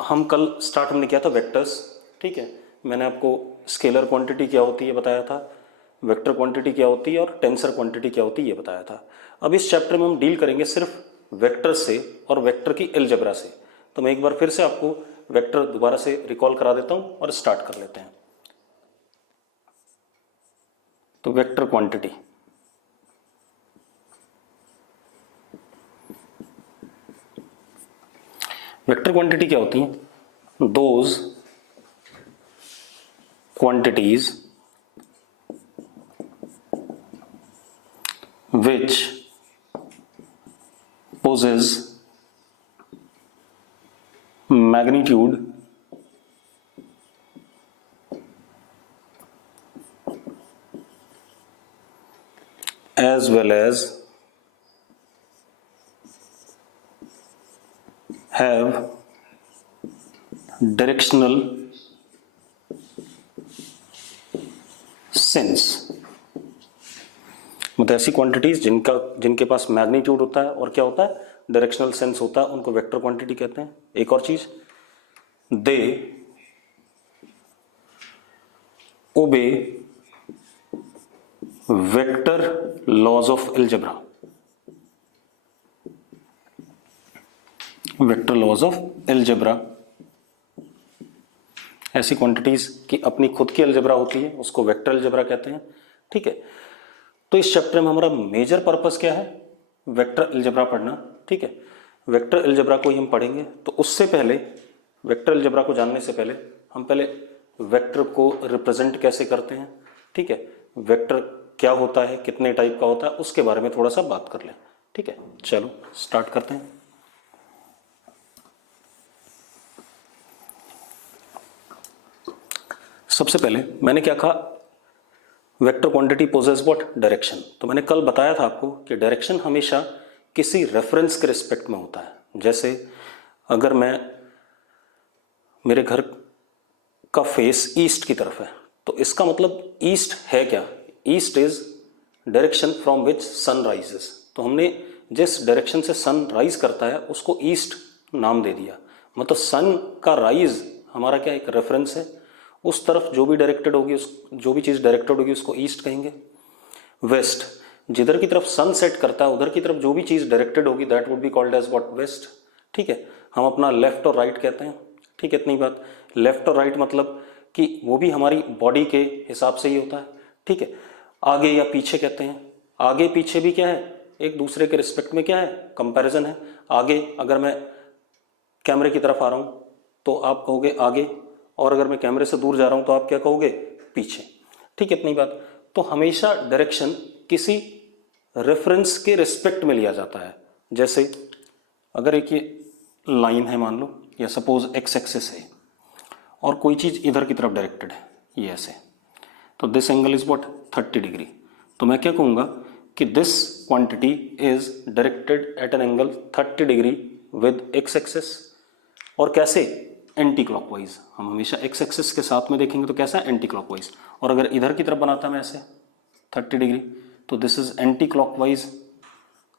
हम कल स्टार्ट हमने किया था वेक्टर्स, ठीक है। मैंने आपको स्केलर क्वांटिटी क्या होती है बताया था, वेक्टर क्वांटिटी क्या होती है और टेंसर क्वांटिटी क्या होती है ये बताया था। अब इस चैप्टर में हम डील करेंगे सिर्फ वेक्टर से और वेक्टर की अलजेब्रा से। तो मैं एक बार फिर से आपको वेक्टर दोबारा से रिकॉल करा देता हूं और स्टार्ट कर लेते हैं। तो वेक्टर क्वांटिटी, वेक्टर क्वांटिटी क्या होती है? Those quantities which possess magnitude as well as have directional sense। मतलब ऐसी क्वांटिटीज जिनके पास मैग्नीट्यूड होता है और क्या होता है, डायरेक्शनल सेंस होता है, उनको वेक्टर क्वांटिटी कहते हैं। एक और चीज, they obey vector laws of algebra, vector laws of algebra. ऐसी क्वांटिटीज की अपनी खुद की अलजेब्रा होती है, उसको वेक्टर अलजेब्रा कहते हैं, ठीक है। तो इस चैप्टर में हमारा मेजर पर्पस क्या है? वेक्टर अलजेब्रा पढ़ना, ठीक है। वेक्टर अलजेब्रा को ही हम पढ़ेंगे। तो उससे पहले, वेक्टर अलजेब्रा को जानने से पहले हम पहले वेक्टर को रिप्रेजेंट कैसे करते हैं, ठीक है, वेक्टर क्या होता है, कितने टाइप का होता है, उसके बारे में थोड़ा सा बात कर लें, ठीक है। चलो स्टार्ट करते हैं। सबसे पहले मैंने क्या कहा, vector quantity possess what, direction. तो मैंने कल बताया था आपको कि डायरेक्शन हमेशा किसी रेफरेंस के रिस्पेक्ट में होता है। जैसे अगर मेरे घर का फेस ईस्ट की तरफ है, तो इसका मतलब ईस्ट है क्या? East is direction from which sun rises. तो हमने जिस डायरेक्शन से सन राइज करता है उसको ईस्ट नाम दे दिया। मतलब सन का राइज हमारा क्या, एक रेफरेंस है। उस तरफ जो भी डायरेक्टेड होगी, जो भी चीज़ डायरेक्टेड होगी उसको ईस्ट कहेंगे। वेस्ट, जिधर की तरफ सन सेट करता है उधर की तरफ जो भी चीज़ डायरेक्टेड होगी that would be called as what, west, ठीक है। हम अपना लेफ्ट और राइट कहते हैं, ठीक है, इतनी बात। लेफ्ट और राइट मतलब कि वो भी हमारी बॉडी के हिसाब से ही होता है, ठीक है। आगे या पीछे कहते हैं, आगे पीछे भी क्या है, एक दूसरे के रिस्पेक्ट में क्या है, कंपैरिजन है। आगे अगर मैं कैमरे की तरफ आ रहा हूँ तो आप कहोगे आगे, और अगर मैं कैमरे से दूर जा रहा हूं तो आप क्या कहोगे, पीछे, ठीक है, इतनी बात। तो हमेशा डायरेक्शन किसी रेफरेंस के रिस्पेक्ट में लिया जाता है। जैसे अगर एक ये लाइन है मान लो, या सपोज एक्स एक्सिस है और कोई चीज इधर की तरफ डायरेक्टेड है, ये ऐसे, तो this angle is what, 30 degree. तो मैं क्या कहूंगा कि this quantity is directed eight an angle 30 degree with x axis. और कैसे, एंटी क्लॉकवाइज। हम हमेशा एक्स एक्सिस के साथ में देखेंगे तो कैसा, एंटी क्लॉकवाइज। और अगर इधर की तरफ बनाता मैं ऐसे 30 डिग्री, तो this is anti clockwise,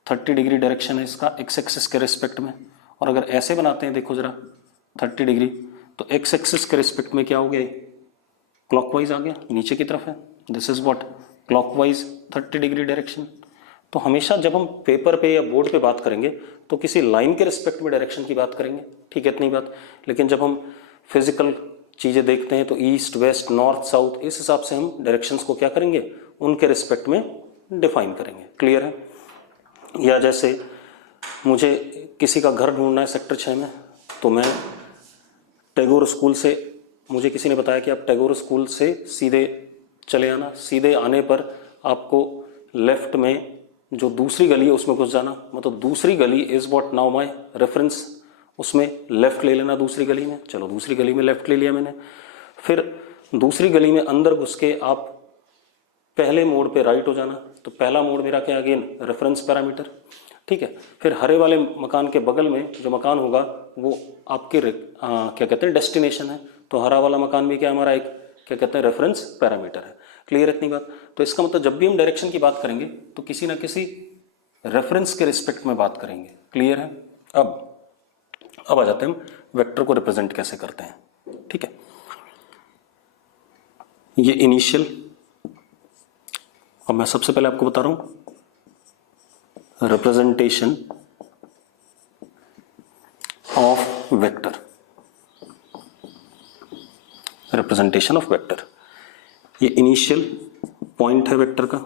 30 degree direction है इसका एक्स एक्सिस के रिस्पेक्ट में। और अगर ऐसे बनाते हैं, देखो जरा 30 डिग्री, तो एक्स एक्सिस के रिस्पेक्ट में क्या हो गया, क्लॉकवाइज आ गया, नीचे की तरफ है। This is what, clockwise 30 degree direction. तो हमेशा जब हम पेपर पे या बोर्ड पे बात करेंगे तो किसी लाइन के रिस्पेक्ट में डायरेक्शन की बात करेंगे, ठीक है, इतनी बात। लेकिन जब हम फिजिकल चीज़ें देखते हैं तो ईस्ट वेस्ट नॉर्थ साउथ, इस हिसाब से हम डायरेक्शंस को क्या करेंगे, उनके रिस्पेक्ट में डिफाइन करेंगे। क्लियर है? या जैसे मुझे किसी का घर ढूंढना है सेक्टर 6 में, तो मैं टैगोर स्कूल से, मुझे किसी ने बताया कि आप टैगोर स्कूल से सीधे चले आना, सीधे आने पर आपको लेफ्ट में जो दूसरी गली है उसमें घुस जाना। मतलब दूसरी गली is what now my reference, उसमें लेफ्ट ले लेना दूसरी गली में। चलो दूसरी गली में लेफ्ट ले लिया मैंने। फिर दूसरी गली में अंदर घुस के आप पहले मोड़ पे राइट हो जाना। तो पहला मोड़ मेरा क्या, अगेन रेफरेंस पैरामीटर, ठीक है। फिर हरे वाले मकान के बगल में जो मकान होगा वो आपके क्या कहते हैं, डेस्टिनेशन है। तो हरा वाला मकान भी क्या, हमारा एक क्या कहते हैं, रेफरेंस पैरामीटर है। क्लियर इतनी बात? तो इसका मतलब जब भी हम डायरेक्शन की बात करेंगे तो किसी ना किसी रेफरेंस के रिस्पेक्ट में बात करेंगे। क्लियर है? अब आ जाते हैं हम वेक्टर को रिप्रेजेंट कैसे करते हैं, ठीक है। ये इनिशियल, अब मैं सबसे पहले आपको बता रहा हूं representation of vector, representation of vector. ये इनिशियल पॉइंट है वेक्टर का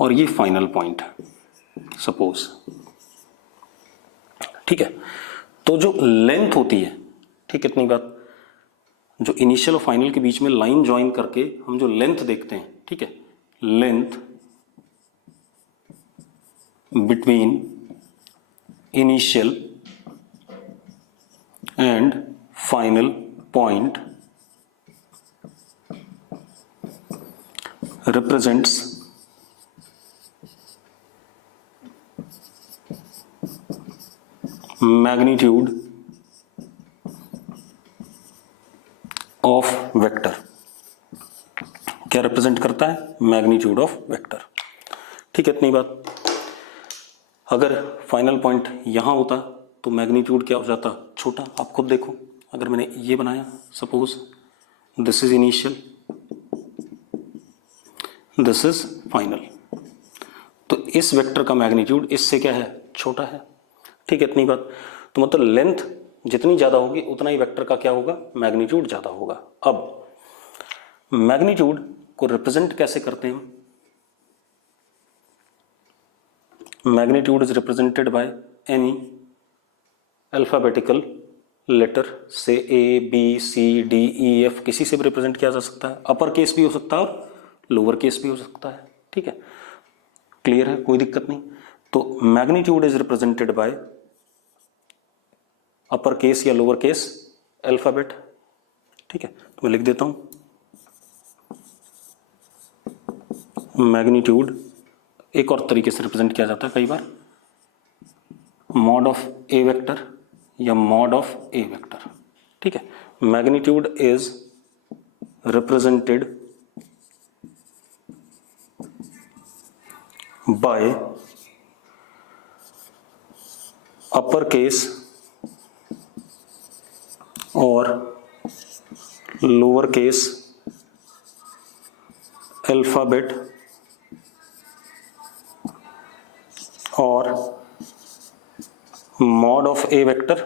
और ये फाइनल पॉइंट है सपोज, ठीक है। तो जो लेंथ होती है, ठीक है, इतनी बात, जो इनिशियल और फाइनल के बीच में लाइन ज्वाइन करके हम जो लेंथ देखते हैं, ठीक है, length between initial and final point represents magnitude of vector। क्या रिप्रेजेंट करता है? मैग्नीट्यूड ऑफ वेक्टर, ठीक है, इतनी बात। अगर फाइनल पॉइंट यहां होता तो मैग्नीट्यूड क्या हो जाता? छोटा। आप खुद देखो, अगर मैंने ये बनाया, suppose this is initial, this is final, तो इस वेक्टर का मैग्नीट्यूड इससे क्या है? छोटा है, ठीक है, इतनी बात। तो मतलब लेंथ जितनी ज्यादा होगी उतना ही वेक्टर का क्या होगा? मैग्नीट्यूड ज्यादा होगा। अब मैग्नीट्यूड को रिप्रेजेंट कैसे करते हैं? Magnitude is represented by any alphabetical letter से A B C D E F, किसी से भी रिप्रेजेंट किया जा सकता है। अपर केस भी हो सकता है और लोअर केस भी हो सकता है, ठीक है, क्लियर है, कोई दिक्कत नहीं। तो magnitude is represented bye upper case या लोअर केस अल्फाबेट, ठीक है। तो मैं लिख देता हूं मैग्नीट्यूड एक और तरीके से रिप्रेजेंट किया जाता है कई बार, मॉड ऑफ ए वेक्टर या मॉड ऑफ ए वेक्टर, ठीक है। Magnitude is represented bye upper case और लोअर केस अल्फाबेट और मॉड ऑफ ए वेक्टर,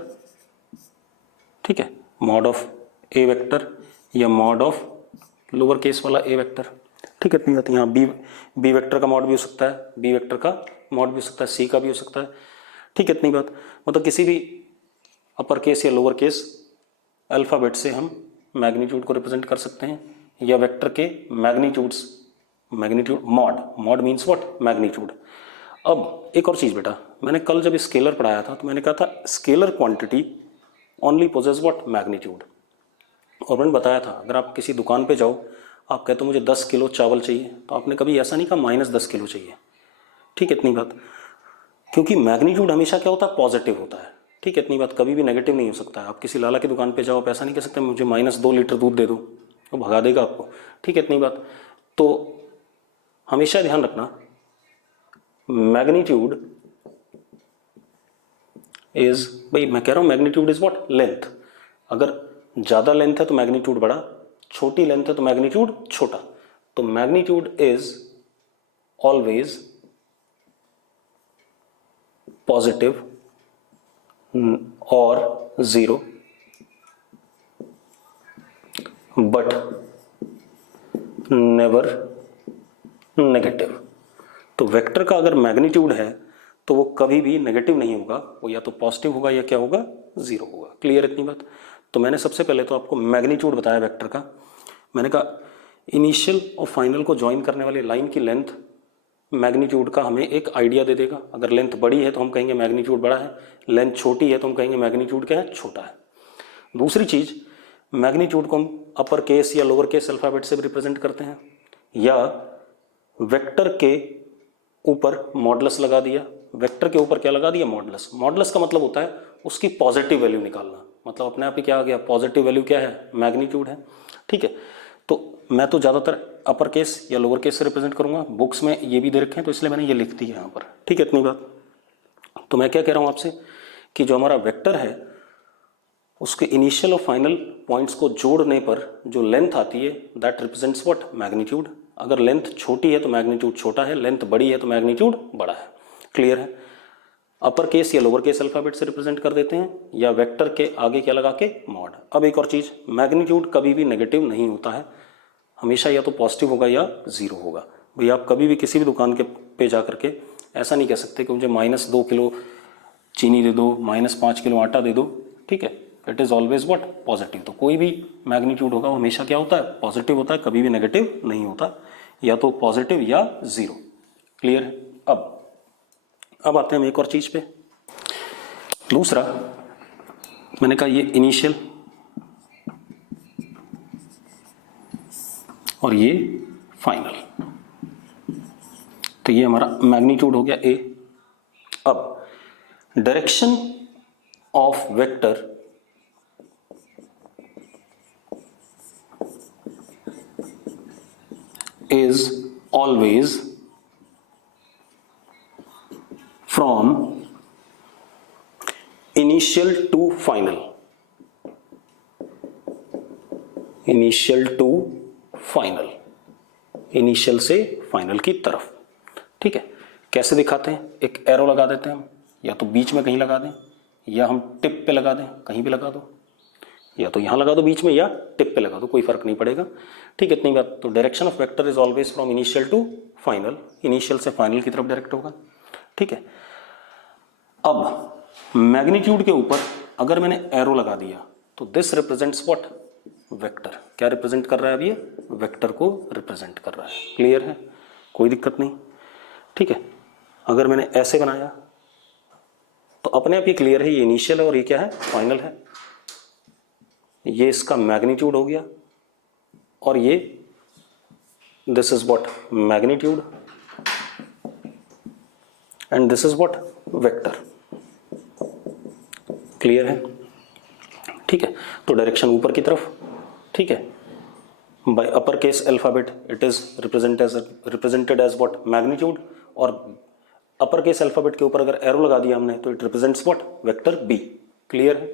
ठीक है, मॉड ऑफ ए वेक्टर या मॉड ऑफ लोअर केस वाला ए वेक्टर, ठीक है, इतनी बात। यहाँ बी वेक्टर का मॉड भी हो सकता है, बी वेक्टर का मॉड भी हो सकता है, सी का भी हो सकता है, ठीक है, इतनी बात। मतलब किसी भी अपर केस या लोअर केस अल्फाबेट से हम मैग्नीट्यूड को रिप्रेजेंट कर सकते हैं, या वेक्टर के magnitudes, magnitude mod means what? Magnitude. अब एक और चीज बेटा, मैंने कल जब स्केलर पढ़ाया था तो मैंने कहा था scalar quantity only possess what? Magnitude. और मैंने बताया था अगर आप किसी दुकान पे जाओ, आप कहते हो मुझे 10 किलो चावल चाहिए, तो आपने कभी ऐसा नहीं कहा -10 किलो चाहिए, ठीक है, इतनी बात। क्योंकि मैग्नीट्यूड हमेशा क्या होता है? पॉजिटिव होता है, ठीक है, इतनी बात, कभी भी नेगेटिव नहीं हो सकता है। आप किसी लाला की दुकान पे जाओ, आप ऐसा नहीं कह सकते मुझे -2 लीटर दूध दे दो, वो भगा देगा आपको, ठीक है, इतनी बात। तो हमेशा ध्यान रखना मैग्नीट्यूड इज, भाई मैं कह रहा हूं मैग्नीट्यूड इज व्हाट? लेंथ। अगर ज्यादा लेंथ है तो मैग्नीट्यूड बड़ा, छोटी लेंथ है तो मैग्नीट्यूड छोटा। तो मैग्नीट्यूड इज ऑलवेज पॉजिटिव और 0 बट नेवर नेगेटिव। तो वेक्टर का अगर मैग्नीट्यूड है तो वो कभी भी नेगेटिव नहीं होगा, वो या तो पॉजिटिव होगा या क्या होगा? 0 होगा। क्लियर इतनी बात? तो मैंने सबसे पहले तो आपको मैग्नीट्यूड बताया वेक्टर का। मैंने कहा इनिशियल और फाइनल को ज्वाइन करने वाली लाइन की लेंथ मैग्नीट्यूड का हमें एक आइडिया दे देगा। अगर लेंथ बड़ी है तो हम कहेंगे मैग्नीट्यूड बड़ा है, लेंथ छोटी है तो हम कहेंगे मैग्नीट्यूड क्या है? छोटा है। दूसरी चीज, मैग्नीट्यूड को हम अपर केस या लोअर केस अल्फाबेट से भी रिप्रेजेंट करते हैं, या वेक्टर के ऊपर मॉडुलस लगा दिया। वेक्टर के ऊपर क्या लगा दिया? मॉडुलस। मॉडुलस का मतलब होता है उसकी पॉजिटिव वैल्यू निकालना, मतलब अपने आप ही क्या आ गया? पॉजिटिव वैल्यू क्या है? मैग्नीट्यूड है, ठीक है। तो मैं तो ज़्यादातर अपर केस या लोअर केस से रिप्रेजेंट करूंगा, बुक्स में ये भी दे रखे हैं तो इसलिए मैंने ये लिख दी है यहाँ पर, ठीक है, इतनी बात। तो मैं क्या कह रहा हूँ आपसे कि जो हमारा वेक्टर है उसके इनिशियल और फाइनल पॉइंट्स को जोड़ने पर जो लेंथ आती है दैट रिप्रेजेंट्स व्हाट, मैग्नीट्यूड। अगर लेंथ छोटी है तो मैग्नीट्यूड छोटा है, लेंथ बड़ी है तो मैग्नीट्यूड बड़ा है। क्लियर है? अपर केस या लोअर केस अल्फाबेट से रिप्रेजेंट कर देते हैं या वेक्टर के आगे क्या लगा के, मॉड। अब एक और चीज, मैग्नीट्यूड कभी भी नेगेटिव नहीं होता है, हमेशा या तो पॉजिटिव होगा या जीरो होगा। भाई आप कभी भी किसी भी दुकान के पे जा करके ऐसा नहीं कह सकते कि मुझे -2 किलो चीनी दे दो, -5 किलो आटा दे दो, ठीक है। It is always what, positive. तो कोई भी मैग्नीट्यूड होगा वो हमेशा क्या होता है, पॉजिटिव होता है, कभी भी नेगेटिव नहीं होता, या तो पॉजिटिव या जीरो। क्लियर है? अब आते हैं हम एक और चीज पे। दूसरा मैंने कहा ये इनिशियल और ये फाइनल, तो ये हमारा मैग्नीट्यूड हो गया ए। अब direction of vector is always from initial to final, initial to final, initial से फाइनल की तरफ। ठीक है, कैसे दिखाते हैं? एक एरो लगा देते हैं हम, या तो बीच में कहीं लगा दें या हम टिप पे लगा दें, कहीं भी लगा दो, या तो यहां लगा दो बीच में या टिप पे लगा दो, कोई फर्क नहीं पड़ेगा। ठीक है, इतनी बात। तो direction of vector is always from initial to final, initial से फाइनल की तरफ डायरेक्ट होगा। ठीक है, अब मैग्नीट्यूड के ऊपर अगर मैंने एरो लगा दिया तो दिस रिप्रेजेंट्स व्हाट, वेक्टर। क्या रिप्रेजेंट कर रहा है? अब ये वेक्टर को रिप्रेजेंट कर रहा है। क्लियर है? कोई दिक्कत नहीं। ठीक है, अगर मैंने ऐसे बनाया तो अपने आप ये क्लियर है, ये इनिशियल है और ये क्या है, फाइनल है। ये इसका मैग्नीट्यूड हो गया और ये this is what, magnitude, and this is what, vector. Clear है? ठीक है, तो डायरेक्शन ऊपर की तरफ। ठीक है, by upper case alphabet it is represented as what, magnitude, और अपर केस अल्फाबेट के ऊपर अगर एरो लगा दिया हमने तो it represents what, vector B. Clear है?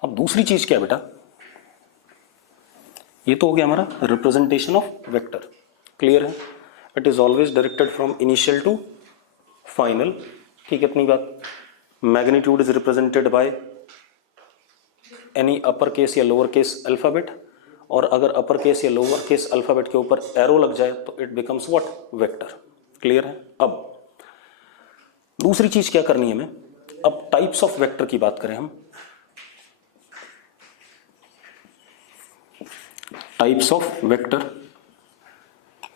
अब दूसरी चीज क्या है बेटा, ये तो हो गया हमारा रिप्रेजेंटेशन ऑफ वेक्टर। क्लियर है? It is always directed from initial to final. ठीक है, इतनी बात। Magnitude is represented by any upper case या लोअर केस अल्फाबेट, और अगर अपर केस या लोअर केस अल्फाबेट के ऊपर एरो लग जाए तो it becomes what, vector. Clear है? अब दूसरी चीज क्या करनी है हमें, अब टाइप्स ऑफ वेक्टर की बात करें हम। टाइप्स ऑफ वेक्टर,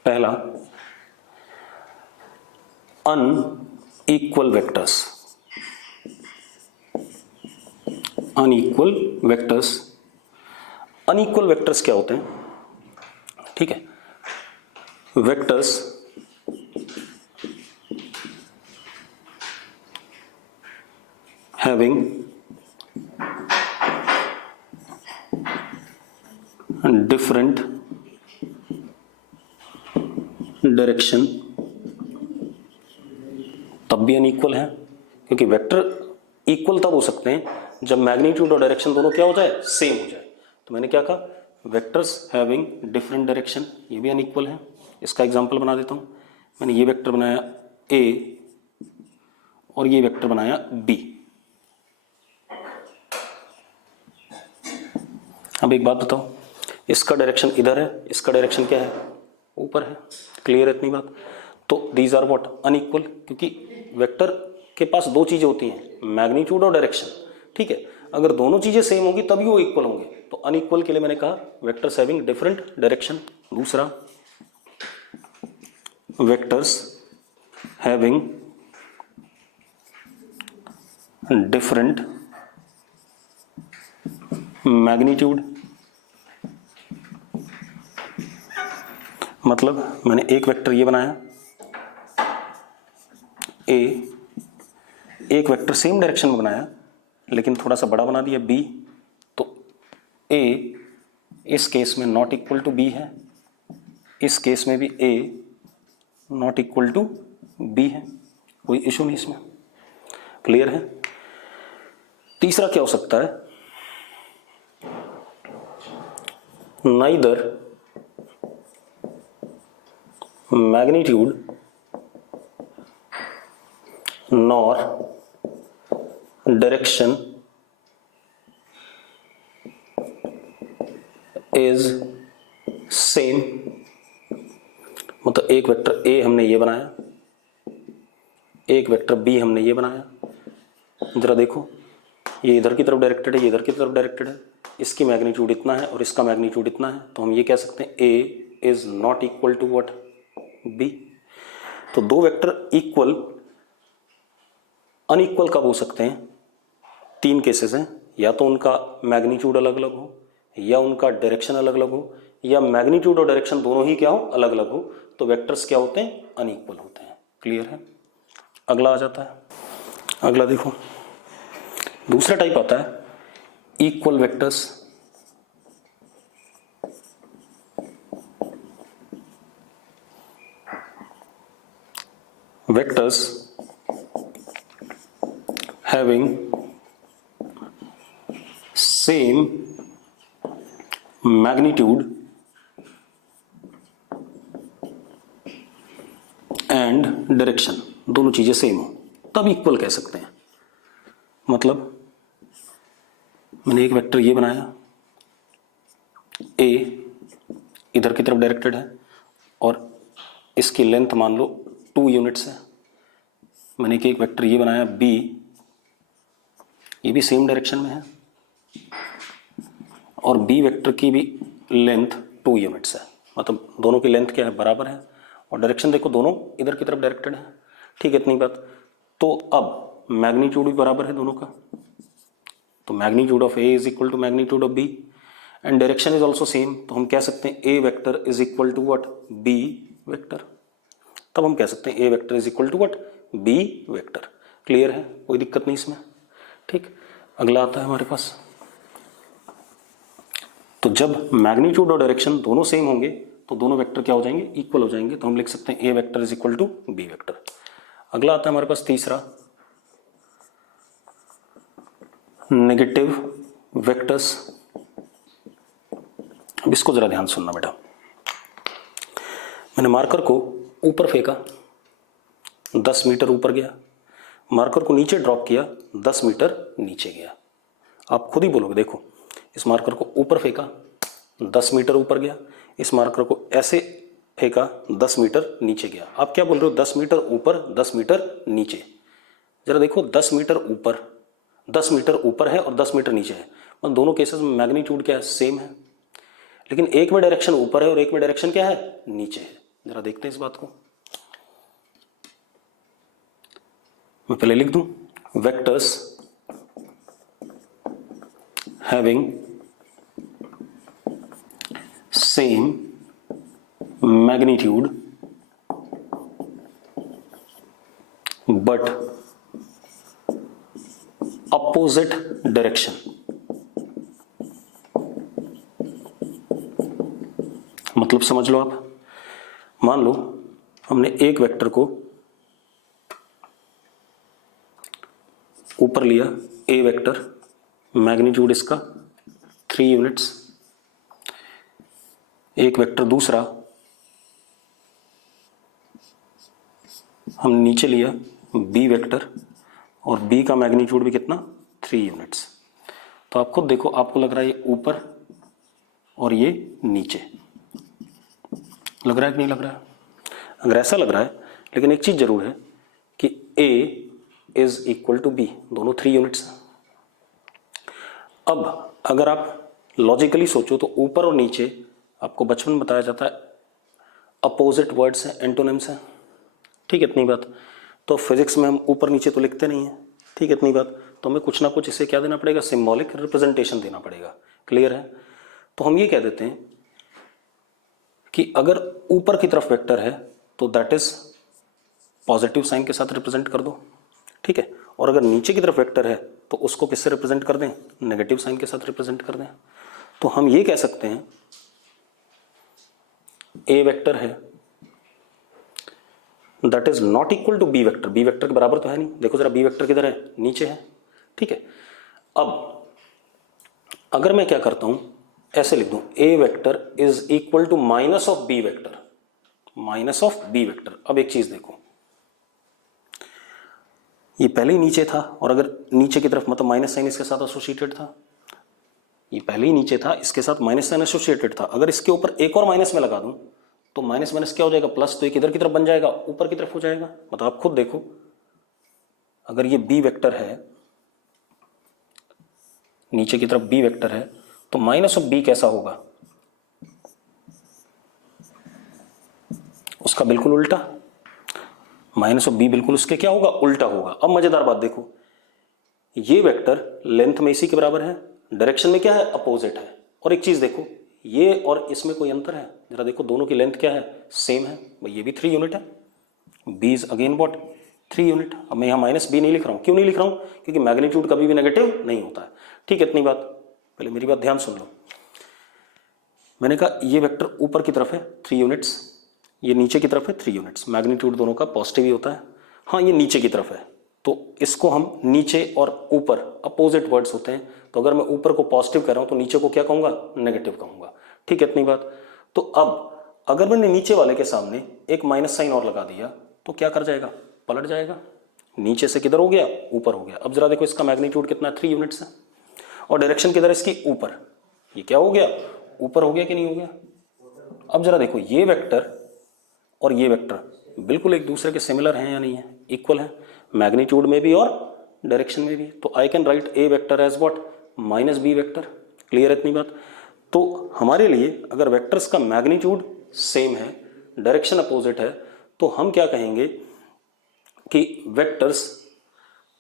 पहला unequal vectors. Unequal vectors, unequal vectors क्या होते हैं? ठीक है, वेक्टर्स having different डायरेक्शन, तब भी अनइक्वल है, क्योंकि वेक्टर इक्वल तब हो सकते हैं जब मैग्नीट्यूड और डायरेक्शन दोनों क्या हो जाए, सेम हो जाए। तो मैंने क्या कहा, वेक्टर्स हैविंग डिफरेंट डायरेक्शन, ये भी अनइक्वल है। इसका एग्जांपल बना देता हूं। मैंने ये वेक्टर बनाया ए और ये वेक्टर बनाया बी। अब एक बात बताओ, इसका डायरेक्शन इधर है, इसका डायरेक्शन क्या है, ऊपर है। क्लियर है इतनी बात? तो दीज आर व्हाट, अनइक्वल, क्योंकि वेक्टर के पास दो चीजें होती हैं, मैग्नीट्यूड और डायरेक्शन। ठीक है, अगर दोनों चीजें सेम होंगी तभी वो इक्वल होंगे। तो अनइक्वल के लिए मैंने कहा वेक्टर्स हैविंग डिफरेंट डायरेक्शन। दूसरा, वेक्टर्स हैविंग डिफरेंट मैग्नीट्यूड, मतलब मैंने एक वेक्टर ये बनाया ए, एक वेक्टर सेम डायरेक्शन में बनाया लेकिन थोड़ा सा बड़ा बना दिया बी, तो ए इस केस में नॉट इक्वल टू बी है, इस केस में भी ए नॉट इक्वल टू बी है। कोई इशू नहीं इसमें, क्लियर है। तीसरा क्या हो सकता है, neither magnitude nor direction is same. मतलब एक वेक्टर ए हमने ये बनाया, एक वेक्टर बी हमने ये बनाया, जरा देखो ये इधर की तरफ डायरेक्टेड है, ये इधर की तरफ डायरेक्टेड है, इसकी मैग्नीट्यूड इतना है और इसका मैग्नीट्यूड इतना है, तो हम ये कह सकते हैं A is not equal to what, B. तो दो वेक्टर इक्वल अनइक्वल कब हो सकते हैं, तीन केसेस हैं, या तो उनका मैग्नीट्यूड अलग अलग हो, या उनका डायरेक्शन अलग अलग हो, या मैग्नीट्यूड और डायरेक्शन दोनों ही क्या हो, अलग अलग हो, तो वेक्टर्स क्या होते हैं, अनइक्वल होते हैं, क्लियर है। अगला आ जाता है, अगला देखो दूसरा टाइप आता है equal vectors. Vectors having same magnitude and direction, दोनों चीजें सेम हो तब इक्वल कह सकते हैं। मतलब मैंने एक वेक्टर ये बनाया, ए इधर की तरफ डायरेक्टेड है और इसकी लेंथ मान लो 2 यूनिट्स है। मैंने एक वेक्टर ये बनाया बी, ये भी सेम डायरेक्शन में है और बी वेक्टर की भी लेंथ 2 यूनिट्स है, मतलब दोनों की लेंथ क्या है, बराबर है, और डायरेक्शन देखो दोनों इधर की तरफ डायरेक्टेड है, ठीक है, इतनी बात। तो अब मैग्नीट्यूड भी बराबर है दोनों का, तो magnitude of A is equal to magnitude of B and direction is also same, तो हम कह सकते हैं A vector is equal to what, B vector. तब हम कह सकते हैं A vector is equal to what, B vector, clear है, कोई दिक्कत नहीं इसमें, ठीक। अगला आता है हमारे पास, तो जब मैग्नीट्यूड और डायरेक्शन दोनों सेम होंगे तो दोनों वेक्टर क्या हो जाएंगे, इक्वल हो जाएंगे, तो हम लिख सकते हैं A vector is equal to B vector. अगला आता है हमारे पास तीसरा, नेगेटिव वेक्टर्स। अब इसको जरा ध्यान सुनना बेटा, मैंने मार्कर को ऊपर फेंका, 10 मीटर ऊपर गया, मार्कर को नीचे ड्रॉप किया, 10 मीटर नीचे गया। आप खुद ही बोलोगे, देखो इस मार्कर को ऊपर फेंका, 10 मीटर ऊपर गया, इस मार्कर को ऐसे फेंका, 10 मीटर नीचे गया। आप क्या बोल रहे हो, 10 मीटर ऊपर 10 मीटर नीचे। जरा देखो 10 मीटर ऊपर, 10 मीटर ऊपर है और 10 मीटर नीचे है, मतलब दोनों केसेस में मैग्नीट्यूड क्या है, सेम है, लेकिन एक में डायरेक्शन ऊपर है और एक में डायरेक्शन क्या है, नीचे है। जरा देखते हैं इस बात को, मैं पहले लिख दूं, vectors having same magnitude but opposite direction. मतलब समझ लो आप, मान लो हमने एक वेक्टर को ऊपर लिया, ए वेक्टर, मैग्नीट्यूड इसका 3 यूनिट्स, एक वेक्टर दूसरा हम नीचे लिया, बी वेक्टर, और बी का मैग्नीट्यूड भी कितना, 3 यूनिट्स। तो आप खुद देखो, आपको लग रहा है ये ऊपर और ये नीचे, लग रहा है कि नहीं लग रहा है? अगर ऐसा लग रहा है, लेकिन एक चीज जरूर है कि ए इज इक्वल टू बी, दोनों 3 यूनिट्स हैं। अब अगर आप लॉजिकली सोचो तो ऊपर और नीचे आपको बचपन में बताया जाता है अपोजिट वर्ड्स हैं, एंटोनिम्स हैं, ठीक है, इतनी बात। तो फिजिक्स में हम ऊपर नीचे तो लिखते नहीं हैं, ठीक है, इतनी बात। तो हमें कुछ ना कुछ इसे क्या देना पड़ेगा, सिंबॉलिक रिप्रेजेंटेशन देना पड़ेगा, क्लियर है। तो हम ये कह देते हैं कि अगर ऊपर की तरफ वेक्टर है तो दैट इज पॉजिटिव साइन के साथ रिप्रेजेंट कर दो, ठीक है, और अगर नीचे की तरफ वेक्टर है तो उसको किससे रिप्रेजेंट कर दें, नेगेटिव साइन के साथ रिप्रेजेंट कर दें। तो हम ये कह सकते हैं ए वेक्टर है that is not equal to B vector. B vector के बराबर तो है नहीं, देखो जरा बी वेक्टर किधर है, नीचे है, ठीक है। अब अगर मैं क्या करता हूं, ऐसे लिख दूं, A vector is equal to minus of B vector, minus of B vector. अब एक चीज देखो, ये पहले ही नीचे था, और अगर नीचे की तरफ मतलब माइनस साइन इसके साथ एसोसिएटेड था, ये पहले ही नीचे था, इसके साथ माइनस साइन एसोसिएटेड था, अगर इसके ऊपर एक और माइनस में लगा दूं तो माइनस माइनस क्या हो जाएगा, प्लस, तो एक इधर की तरफ बन जाएगा, ऊपर की तरफ हो जाएगा। मतलब आप खुद देखो, अगर ये बी वेक्टर है, नीचे की तरफ बी वेक्टर है, तो माइनस ऑफ बी कैसा होगा, उसका बिल्कुल उल्टा, माइनस ऑफ बी बिल्कुल उसके क्या होगा, उल्टा होगा। अब मजेदार बात देखो, ये वेक्टर लेंथ में इसी के बराबर है, डायरेक्शन में क्या है, अपोजिट है। और एक चीज देखो, ये और इसमें कोई अंतर है, जरा देखो दोनों की लेंथ क्या है, सेम है भाई, ये भी 3 यूनिट है, B is again what, 3 unit. अब मैं यहाँ माइनस बी नहीं लिख रहा हूँ, क्यों नहीं लिख रहा हूँ, क्योंकि मैग्नीट्यूड कभी भी नेगेटिव नहीं होता है, ठीक है। इतनी बात, पहले मेरी बात ध्यान सुन लो। मैंने कहा ये वेक्टर ऊपर की तरफ है 3 यूनिट्स, ये नीचे की तरफ है 3 यूनिट्स, मैग्नीट्यूड दोनों का पॉजिटिव ही होता है। हाँ, ये नीचे की तरफ है, तो इसको हम नीचे और ऊपर अपोजिट वर्ड्स होते हैं, तो अगर मैं ऊपर को पॉजिटिव कर रहा हूं तो नीचे को क्या कहूंगा, नेगेटिव कहूंगा, ठीक है। इतनी बात। तो अब अगर मैंने नीचे वाले के सामने एक माइनस साइन और लगा दिया तो क्या कर जाएगा, पलट जाएगा, नीचे से किधर हो गया, ऊपर हो गया। अब जरा देखो, इसका मैग्नीट्यूड कितना, 3 यूनिट्स है, और डायरेक्शन किधर है इसकी, ऊपर, ये क्या हो गया, ऊपर हो गया कि नहीं हो गया। अब जरा देखो, ये वेक्टर और ये वेक्टर बिल्कुल एक दूसरे के सिमिलर हैं या नहीं है, इक्वल है, मैग्नीट्यूड में भी और डायरेक्शन में भी। तो I can write A vector as what, minus B vector. Clear है इतनी बात। तो हमारे लिए अगर वेक्टर्स का मैग्नीट्यूड सेम है, डायरेक्शन अपोजिट है, तो हम क्या कहेंगे कि vectors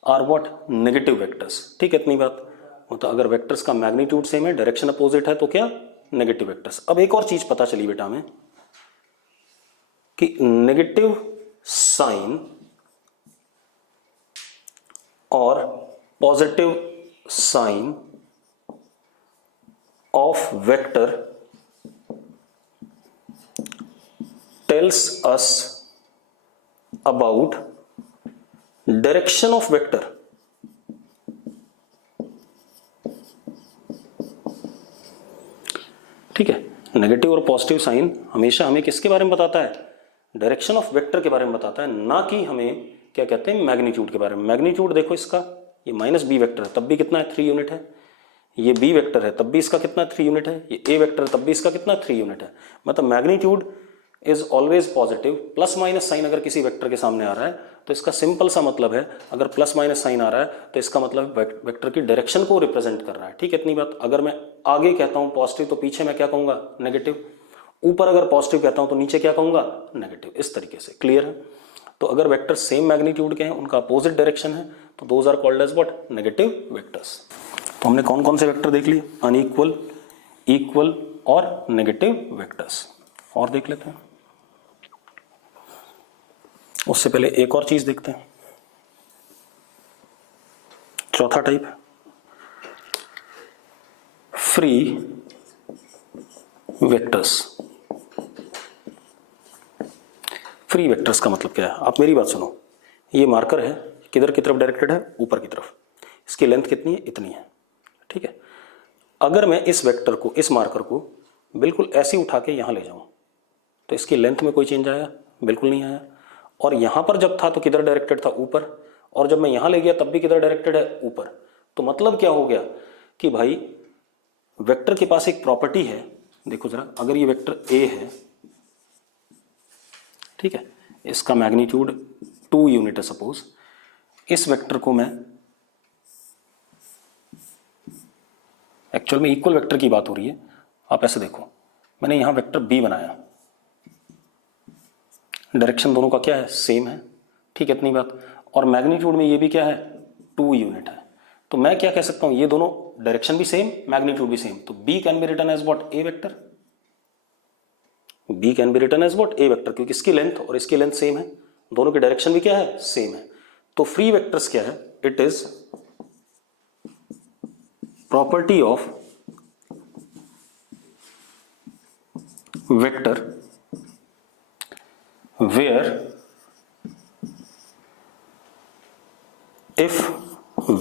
are what, negative vectors, ठीक है। इतनी बात। तो अगर वेक्टर्स का मैग्नीट्यूड सेम है, डायरेक्शन अपोजिट है, तो क्या, नेगेटिव वेक्टर्स। अब एक और चीज पता चली बेटा हमें कि नेगेटिव साइन और positive sign of vector tells us about direction of vector. ठीक है, नेगेटिव और पॉजिटिव साइन हमेशा हमें किसके बारे में बताता है, डायरेक्शन ऑफ वेक्टर के बारे में बताता है, ना कि हमें क्या कहते हैं, मैग्नीट्यूड के बारे में। मैग्नीट्यूड देखो इसका, ये माइनस बी वेक्टर है तब भी कितना है, 3 यूनिट है, ये बी वेक्टर है तब भी इसका कितना, 3 यूनिट है, ये ए वेक्टर है तब भी इसका कितना, 3 यूनिट है। मतलब magnitude is always positive. Plus minus sign अगर किसी वेक्टर के सामने आ रहा है तो इसका सिंपल सा मतलब है, अगर प्लस माइनस साइन आ रहा है तो इसका मतलब वेक्टर की डायरेक्शन को रिप्रेजेंट कर रहा है, ठीक है। इतनी बात। अगर मैं आगे कहता हूं पॉजिटिव तो पीछे मैं क्या कहूंगा, नेगेटिव। ऊपर अगर पॉजिटिव कहता हूं तो नीचे क्या कहूंगा, नेगेटिव। इस तरीके से। क्लियर है। तो अगर वेक्टर सेम मैग्नीट्यूड के हैं, उनका अपोजिट डायरेक्शन है, तो those are called as what, negative vectors. तो हमने कौन कौन से वेक्टर देख लिए, अनइक्वल, इक्वल और नेगेटिव वेक्टर्स। और देख लेते हैं, उससे पहले एक और चीज देखते हैं। चौथा type, free vectors. Free vectors का मतलब क्या है, आप मेरी बात सुनो। ये मार्कर है, किधर की तरफ डायरेक्टेड है, ऊपर की तरफ। इसकी लेंथ कितनी है, इतनी है, ठीक है। अगर मैं इस वेक्टर को, इस मार्कर को बिल्कुल ऐसे उठा के यहां ले जाऊं तो इसकी लेंथ में कोई चेंज आया, बिल्कुल नहीं आया। और यहां पर जब था तो किधर डायरेक्टेड था, ऊपर, और जब मैं यहां ले गया तब भी किधर डायरेक्टेड है, ऊपर। तो मतलब क्या हो गया कि भाई वेक्टर के पास एक प्रॉपर्टी है, देखो जरा, अगर ये वेक्टर ए है, ठीक है, इसका मैग्नीट्यूड 2 यूनिट है सपोज, इस वेक्टर को मैं, एक्चुअल में इक्वल वेक्टर की बात हो रही है, आप ऐसे देखो, मैंने यहां वेक्टर बी बनाया, डायरेक्शन दोनों का क्या है, सेम है, ठीक है। इतनी बात। और मैग्नीट्यूड में ये भी क्या है, 2 यूनिट है। तो मैं क्या कह सकता हूं, ये दोनों डायरेक्शन भी सेम, मैग्नीट्यूड भी सेम, तो B can be written as what, A vector. B can be written as what, A vector, क्योंकि इसकी लेंथ और इसकी लेंथ सेम है, दोनों की डायरेक्शन भी क्या है, सेम है। तो फ्री वेक्टर्स क्या है, it is property of vector where if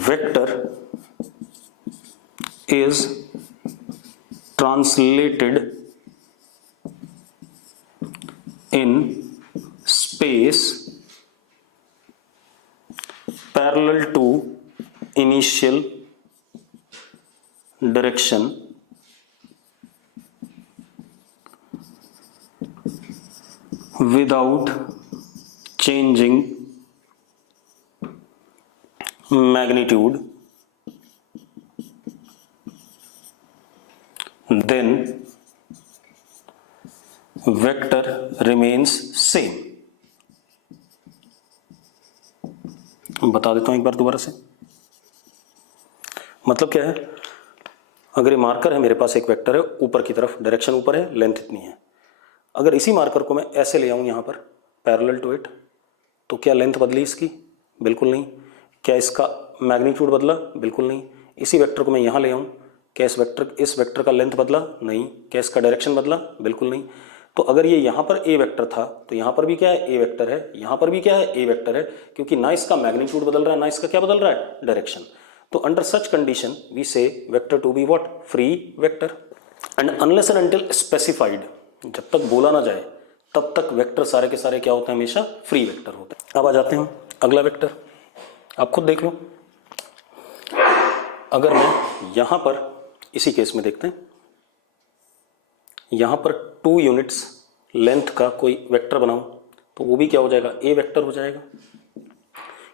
vector is translated in space parallel to initial direction without changing magnitude, then vector remains same। बता देता हूं एक बार दोबारा से। मतलब क्या है, अगर ये मार्कर है मेरे पास, एक वेक्टर है ऊपर की तरफ, डायरेक्शन ऊपर है, लेंथ इतनी है। अगर इसी मार्कर को मैं ऐसे ले आऊं यहां पर पैरेलल टू इट, तो क्या लेंथ बदली इसकी? बिल्कुल नहीं। क्या इसका मैग्नीट्यूड बदला? बिल्कुल नहीं। इसी वेक्टर को मैं यहां ले आऊं, क्या इस वेक्टर का लेंथ बदला? नहीं। क्या इसका डायरेक्शन बदला? बिल्कुल नहीं। तो अगर ये यहां पर ए वेक्टर था तो यहां पर भी क्या है? ए वेक्टर है। यहां पर भी क्या है? ए वेक्टर है, क्योंकि ना इसका मैग्नीट्यूड बदल रहा है ना इसका क्या बदल रहा है? डायरेक्शन। तो under such condition we say vector to be what? Free vector. And unless and until specified, जब तक बोला ना जाए तब तक वेक्टर सारे के सारे क्या होते हैं? हमेशा फ्री वेक्टर होते हैं। अब आ जाते हैं अगला वेक्टर, आप खुद देख लो। अगर मैं यहां पर इसी केस में देखते हैं, यहां पर 2 यूनिट्स लेंथ का कोई वेक्टर बनाऊं तो वो भी क्या हो जाएगा? ए वेक्टर हो जाएगा,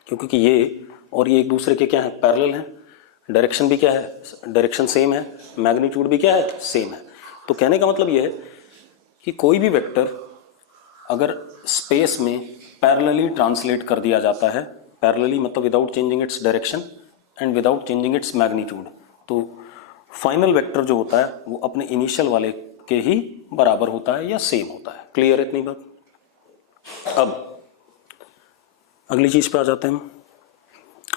क्योंकि ये और ये एक दूसरे के क्या है? पैरेलल हैं। डायरेक्शन भी क्या है? डायरेक्शन सेम है। मैग्नीट्यूड भी क्या है? सेम है। तो कहने का मतलब ये है कि कोई भी वेक्टर अगर स्पेस में पैरेलली ट्रांसलेट कर दिया जाता है, पैरेलली मतलब without changing its direction and without changing its magnitude, तो फाइनल वेक्टर जो होता है वो अपने इनिशियल वाले के ही बराबर होता है या सेम होता है। क्लियर है इतनी बात? अब अगली चीज पे आ जाते हैं हम।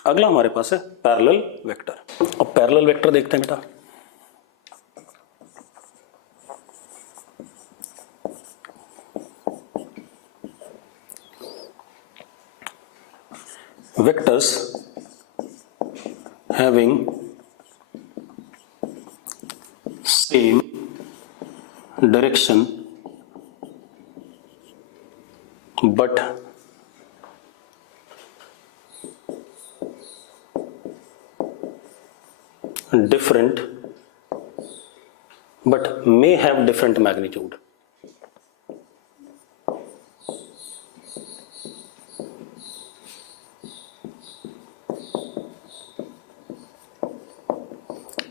अगला हमारे पास है पैरेलल वेक्टर। अब पैरेलल वेक्टर देखते हैं बेटा। Vectors having same direction but different, but may have different magnitude।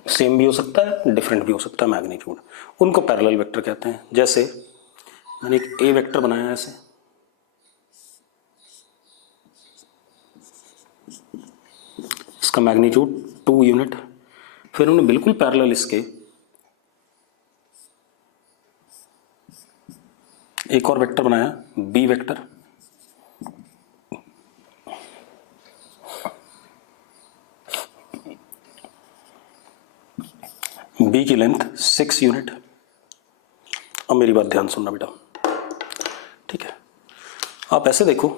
Same भी हो सकता है, डिफरेंट भी हो सकता है मैग्नीट्यूड, उनको पैरेलल वेक्टर कहते हैं। जैसे मैंने एक ए वेक्टर बनाया है ऐसे, इसका मैग्नीट्यूड 2 यूनिट, फिर उन्होंने बिल्कुल पैरेलल इसके एक और वेक्टर बनाया बी वेक्टर, बी की लेंथ 6 यूनिट। अब मेरी बात ध्यान सुनना बेटा, ठीक है? आप ऐसे देखो,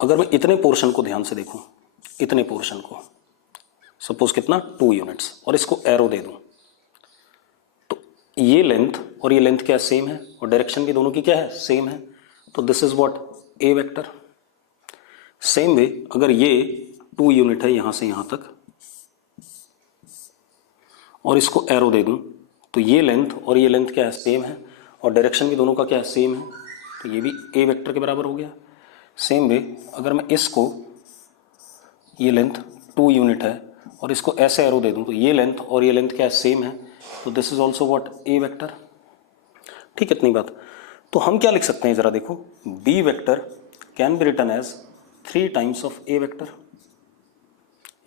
अगर मैं इतने पोर्शन को ध्यान से देखूं, इतने पोर्शन को सपोज कितना 2 यूनिट्स, और इसको एरो दे दूं, तो ये लेंथ और ये लेंथ क्या सेम है, और डायरेक्शन भी दोनों की क्या है? सेम है। तो this is what? A vector. Same way अगर ये 2 यूनिट है यहां से यहां तक, और इसको एरो दे दूं, तो ये लेंथ और ये लेंथ क्या है? सेम है, और डायरेक्शन भी दोनों का क्या है? सेम है। तो ये भी ए वेक्टर के बराबर हो गया। सेम वे अगर मैं इसको, ये लेंथ 2 यूनिट है और इसको ऐसे एरो दे दूं, तो ये लेंथ और ये लेंथ क्या है? सेम है। तो this is also what? A vector. ठीक है, इतनी बात। तो हम क्या लिख सकते हैं जरा देखो, B vector can be written as 3 times of A vector.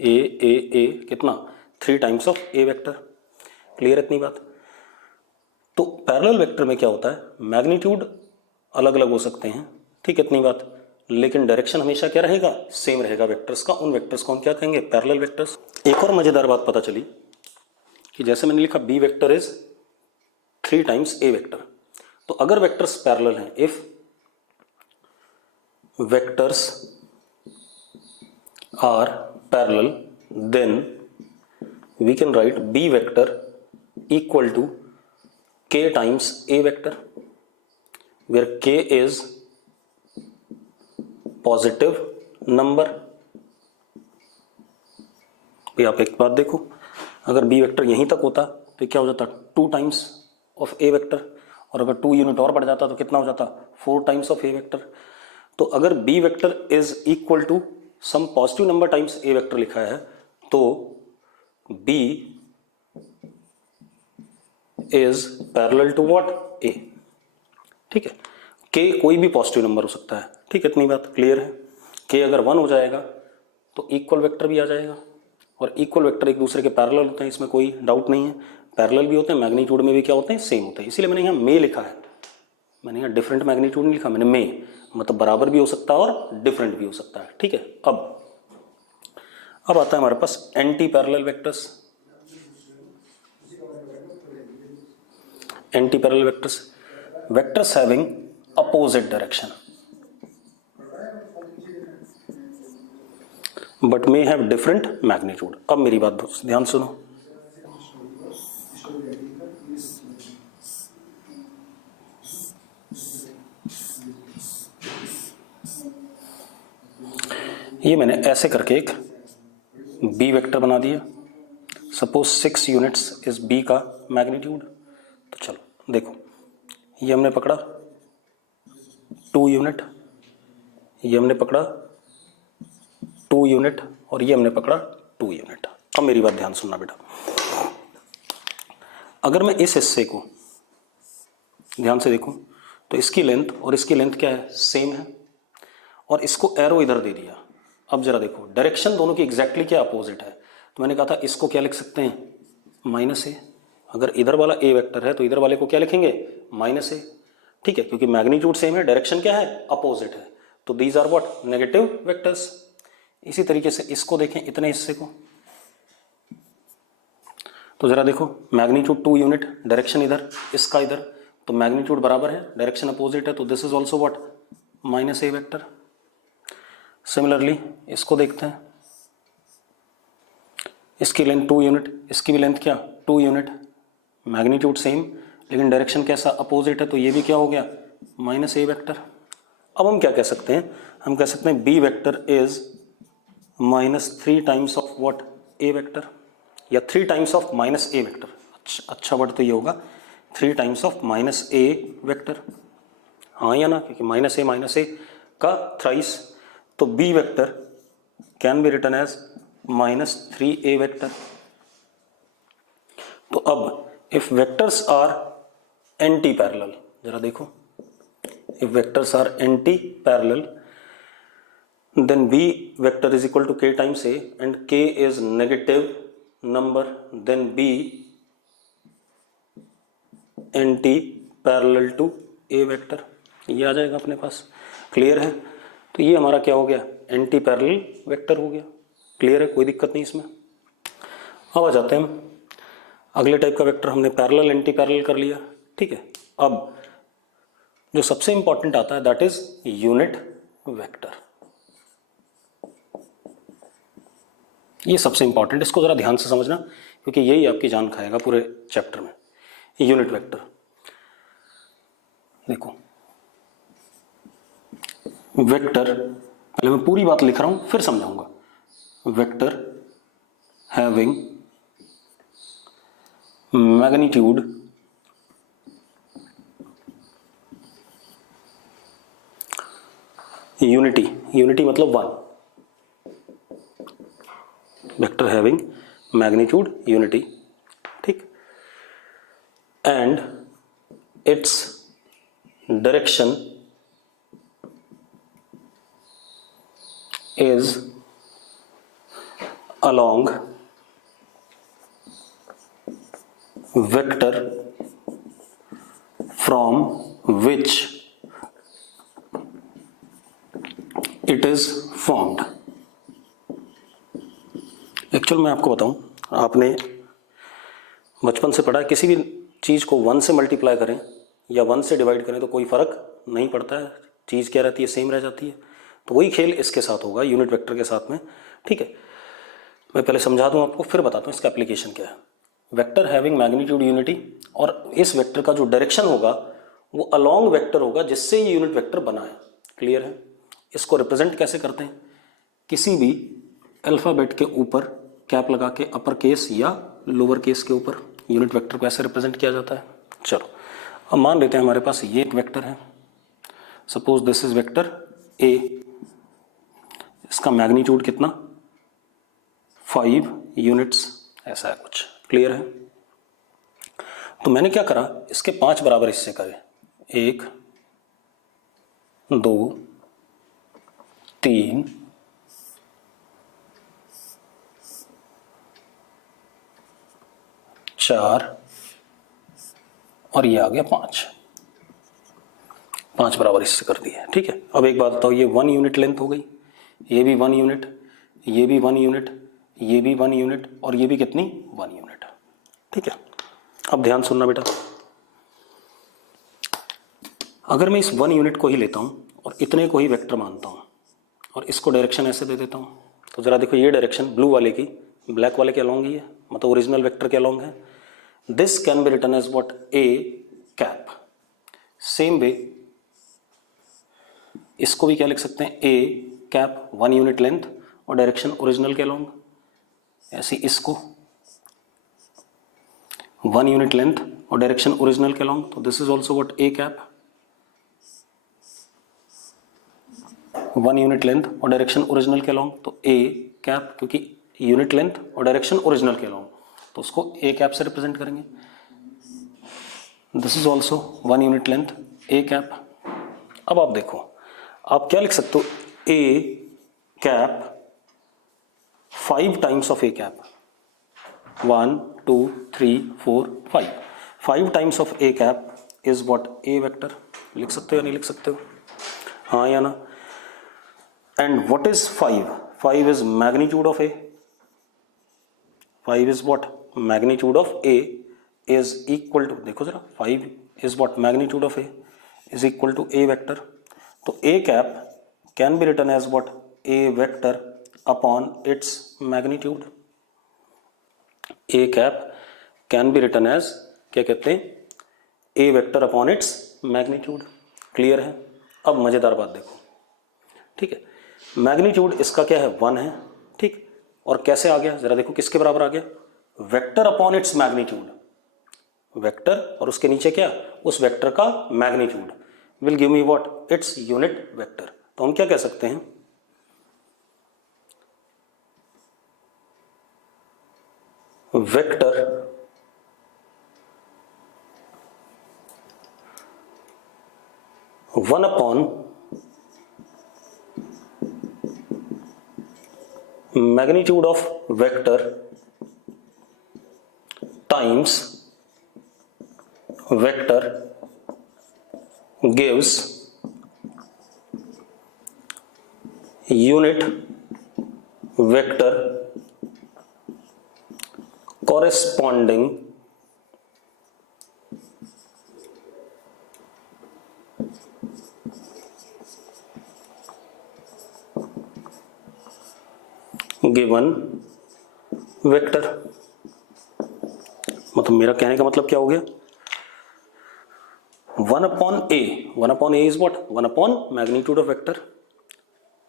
A कितना? 3 times of A vector. Clear इतनी बात? तो पैरेलल वेक्टर में क्या होता है? मैग्नीट्यूड अलग अलग हो सकते हैं, ठीक है इतनी बात, लेकिन डायरेक्शन हमेशा क्या रहेगा? सेम रहेगा वेक्टर्स का। उन वेक्टर्स को हम क्या कहेंगे? Parallel vectors. एक और मजेदार बात पता चली कि जैसे मैंने लिखा B vector is 3 times A vector, तो अगर वेक्टर्स पैरेलल हैं, if vectors are parallel, then we can write B vector equal to K times A vector, where K is positive number. भाई आप एक बात देखो, अगर बी वेक्टर यहीं तक होता तो क्या हो जाता 2 टाइम्स ऑफ ए वेक्टर, और अगर 2 यूनिट और बढ़ जाता तो कितना हो जाता 4 टाइम्स ऑफ ए वेक्टर। तो अगर B vector is equal to some positive number times A vector लिखा है तो B is parallel to what A. ठीक है, के कोई भी पॉजिटिव नंबर हो सकता है। ठीक है, इतनी बात क्लियर है। के अगर 1 हो जाएगा तो इक्वल वेक्टर भी आ जाएगा, और इक्वल वेक्टर एक दूसरे के पैरेलल होते हैं, इसमें कोई डाउट नहीं है। पैरेलल भी होते हैं, मैग्नीट्यूड में भी क्या होते हैं, सेम होते हैं। इसीलिए मैंने यहाँ मे लिखा है, मैंने यहाँ डिफरेंट मैग्नीट्यूड नहीं लिखा, मैंने मे, मतलब बराबर भी हो सकता है और डिफरेंट भी हो सकता है। ठीक है, अब आता है हमारे पास anti parallel vectors. Anti parallel vectors, vectors having opposite direction but may have different magnitude. अब मेरी बात ध्यान सुनो, ये मैंने ऐसे करके एक बी वेक्टर बना दिया। सपोज 6 यूनिट्स इज बी का मैग्नीट्यूड। तो चलो देखो, ये हमने पकड़ा 2 यूनिट, ये हमने पकड़ा 2 यूनिट, और ये हमने पकड़ा 2 यूनिट। अब मेरी बात ध्यान सुनना बेटा, अगर मैं इस हिस्से को ध्यान से देखूं तो इसकी लेंथ और इसकी लेंथ क्या है, सेम है, और इसको एरो इधर दे दिया। अब जरा देखो, डायरेक्शन दोनों की एग्जैक्टली क्या अपोजिट है। तो मैंने कहा था इसको क्या लिख सकते हैं, -a। अगर इधर वाला ए वेक्टर है तो इधर वाले को क्या लिखेंगे, -a। ठीक है, क्योंकि मैग्नीट्यूड सेम है, डायरेक्शन क्या है, अपोजिट है, तो these are what, negative vectors. इसी तरीके से इसको देखें, इतने हिस्से को, तो जरा देखो, मैग्नीट्यूड 2 यूनिट, डायरेक्शन इधर, इसका इधर, तो मैग्नीट्यूड बराबर है, डायरेक्शन अपोजिट है, तो this is also what, -a vector. Similarly इसको देखते हैं, इसकी लेंथ 2 यूनिट, इसकी भी लेंथ क्या 2 यूनिट, मैग्नीट्यूड सेम लेकिन डायरेक्शन कैसा, अपोजिट है, तो ये भी क्या हो गया, -a वेक्टर। अब हम क्या कह सकते हैं, हम कह सकते हैं B vector is -3 times of what, A vector, या 3 टाइम्स ऑफ -a वेक्टर। अच्छा वर्ड तो ये होगा 3 टाइम्स ऑफ -a वेक्टर, हाँ या ना, क्योंकि -a का थ्राइस, तो B vector can be written as -3a vector. तो अब if vectors are anti parallel, जरा देखो, if vectors are anti parallel then b vector is equal to k times a and k is negative number, then b anti parallel to a vector, ये आ जाएगा अपने पास। Clear है, तो ये हमारा क्या हो गया, एंटी पैरेलल वेक्टर हो गया। क्लियर है, कोई दिक्कत नहीं इसमें। अब आ जाते हैं हम अगले टाइप का वेक्टर, हमने पैरेलल एंटी पैरेलल कर लिया। ठीक है, अब जो सबसे इंपॉर्टेंट आता है दैट इज यूनिट वेक्टर। ये सबसे इंपॉर्टेंट, इसको जरा ध्यान से समझना क्योंकि यही आपकी जान खाएगा पूरे चैप्टर में। यूनिट वेक्टर देखो, वेक्टर, पहले मैं पूरी बात लिख रहा हूं फिर समझाऊंगा। Vector having magnitude unity, unity मतलब 1, वेक्टर हैविंग मैग्नीट्यूड यूनिटी, ठीक, and its direction is along vector from which it is formed। Actual मैं आपको बताऊं, आपने बचपन से पढ़ा है, किसी भी चीज़ को 1 से मल्टीप्लाई करें या 1 से डिवाइड करें तो कोई फ़र्क नहीं पड़ता है, चीज़ क्या रहती है, सेम रह जाती है। तो वही खेल इसके साथ होगा, यूनिट वेक्टर के साथ में। ठीक है, मैं पहले समझा दूं आपको, फिर बताता हूं इसका एप्लीकेशन क्या है। वेक्टर हैविंग मैग्नीट्यूड यूनिटी, और इस वेक्टर का जो डायरेक्शन होगा वो अलोंग वेक्टर होगा जिससे ये यूनिट वेक्टर बना है। क्लियर है? इसको रिप्रेजेंट कैसे करते हैं? किसी भी अल्फाबेट के ऊपर कैप लगा के अपर केस या लोअर केस के ऊपर यूनिट वेक्टर को ऐसे रिप्रेजेंट किया जाता है। चलो अब मान लेते हैं हमारे पास ये एक वेक्टर है, suppose this is vector A, इसका मैग्नीट्यूड कितना 5 यूनिट्स ऐसा है कुछ। क्लियर है? तो मैंने क्या करा, इसके 5 बराबर हिस्से करे, 1 2 3 4 और ये आ गया 5 बराबर हिस्से कर दिए। ठीक है, अब एक बात बताओ, ये 1 यूनिट लेंथ हो गई, ये भी 1 यूनिट, ये भी 1 यूनिट, ये भी 1 यूनिट और ये भी कितनी 1 यूनिट। ठीक है, अब ध्यान सुनना बेटा, अगर मैं इस 1 यूनिट को ही लेता हूं और इतने को ही वेक्टर मानता हूं और इसको डायरेक्शन ऐसे दे देता हूं, तो जरा देखो ये डायरेक्शन ब्लू वाले की ब्लैक वाले के अलोंग ही है, मतलब ओरिजिनल वेक्टर के अलोंग है। This can be written as what, A cap. Same way इसको भी क्या लिख सकते हैं, ए कैप 1 यूनिट लेंथ और डायरेक्शन ओरिजिनल के अलोंग। ऐसे इसको 1 यूनिट लेंथ और डायरेक्शन ओरिजिनल के अलोंग, तो this is also what, A cap 1 unit length और डायरेक्शन ओरिजिनल के अलोंग, तो ए कैप, क्योंकि यूनिट लेंथ और डायरेक्शन ओरिजिनल के अलोंग, तो उसको ए कैप से रिप्रेजेंट करेंगे। This is also 1 unit length, A cap. अब आप देखो, आप क्या लिख सकते हो, A cap 5 times of A cap, 1 2 3 4 5 times of A cap is what, A vector. लिख सकते हो या नहीं लिख सकते हो? हाँ या ना? And what is 5? 5 is magnitude of A. 5 is what, magnitude of A is equal to, देखो जरा, 5 is what, magnitude of A is equal to A vector. तो A cap can be written as what, A vector upon its magnitude. A cap can be written as, क्या कहते हैं, A vector upon its magnitude. Clear है? अब मजेदार बात देखो, ठीक है, मैग्नीट्यूड इसका क्या है, 1 है। ठीक, और कैसे आ गया जरा देखो, किसके बराबर आ गया, vector upon its magnitude. Vector और उसके नीचे क्या, उस वेक्टर का magnitude will give me what, its unit vector. तो हम क्या कह सकते हैं, vector one upon magnitude of vector times vector gives unit vector corresponding given vector. मतलब मेरा कहने का मतलब क्या हो गया, 1 upon A is what, 1 upon magnitude of vector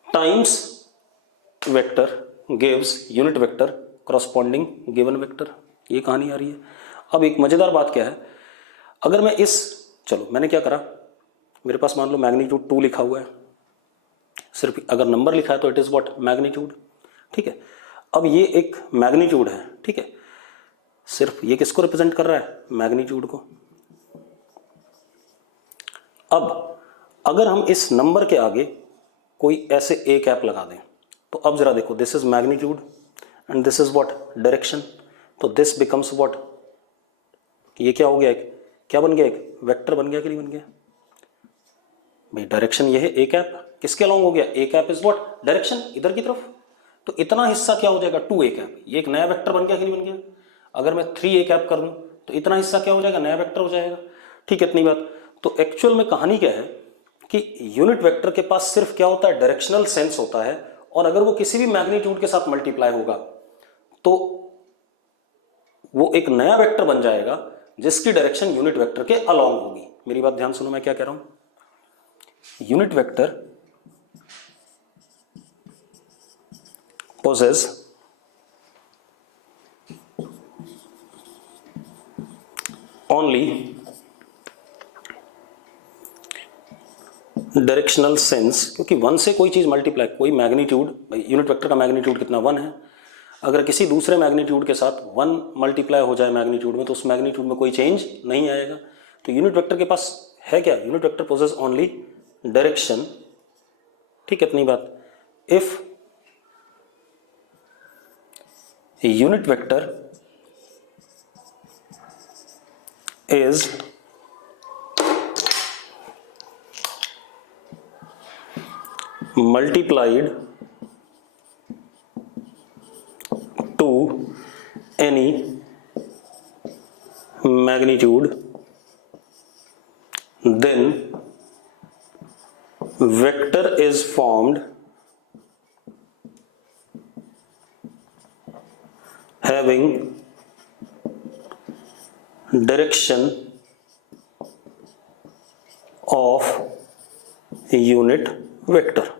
times vector gives unit vector corresponding given vector. ये कहानी आ रही है। अब एक मजेदार बात क्या है, अगर मैं इस, चलो मैंने क्या करा, मेरे पास मान लो मैग्नीट्यूड 2 लिखा हुआ है, सिर्फ अगर नंबर लिखा है तो इट इज व्हाट, मैग्नीट्यूड। ठीक है, अब ये एक मैग्नीट्यूड है, ठीक है, सिर्फ ये किसको रिप्रेजेंट कर रहा है, मैग्नीट्यूड को। अब अगर हम इस नंबर के आगे कोई ऐसे ए कैप लगा दें, तो अब जरा देखो, this is magnitude and this is what, direction, तो दिस बिकम्स व्हाट, ये क्या हो गया, एक क्या बन गया, एक वेक्टर बन गया कि नहीं बन गया भाई, डायरेक्शन ये है, ए कैप किसके अलॉन्ग हो गया, ए कैप इज व्हाट, डायरेक्शन इधर की तरफ, तो इतना हिस्सा क्या हो जाएगा, 2 ए कैप, ये एक नया वेक्टर बन गया कि नहीं बन गया। अगर मैं 3 ए कैप कर दूं तो इतना हिस्सा क्या हो जाएगा, नया वेक्टर हो जाएगा। ठीक है, इतनी बात। तो एक्चुअल में कहानी क्या है कि यूनिट वेक्टर के पास सिर्फ क्या होता है, डायरेक्शनल सेंस होता है, और अगर वो किसी भी मैग्नीट्यूड के साथ मल्टीप्लाई होगा तो वो एक नया वेक्टर बन जाएगा जिसकी डायरेक्शन यूनिट वेक्टर के अलॉन्ग होगी। मेरी बात ध्यान सुनो, मैं क्या कह रहा हूं। Unit vector possess only directional sense, क्योंकि 1 से कोई चीज मल्टीप्लाई, कोई मैग्नीट्यूड, यूनिट वेक्टर का मैग्नीट्यूड कितना 1 है, अगर किसी दूसरे मैग्नीट्यूड के साथ 1 मल्टीप्लाई हो जाए मैग्नीट्यूड में तो उस मैग्नीट्यूड में कोई चेंज नहीं आएगा। तो यूनिट वेक्टर के पास है क्या, unit vector possess only direction. ठीक है, इतनी बात। If unit vector is multiplied to any magnitude, then vector is formed having direction of unit vector.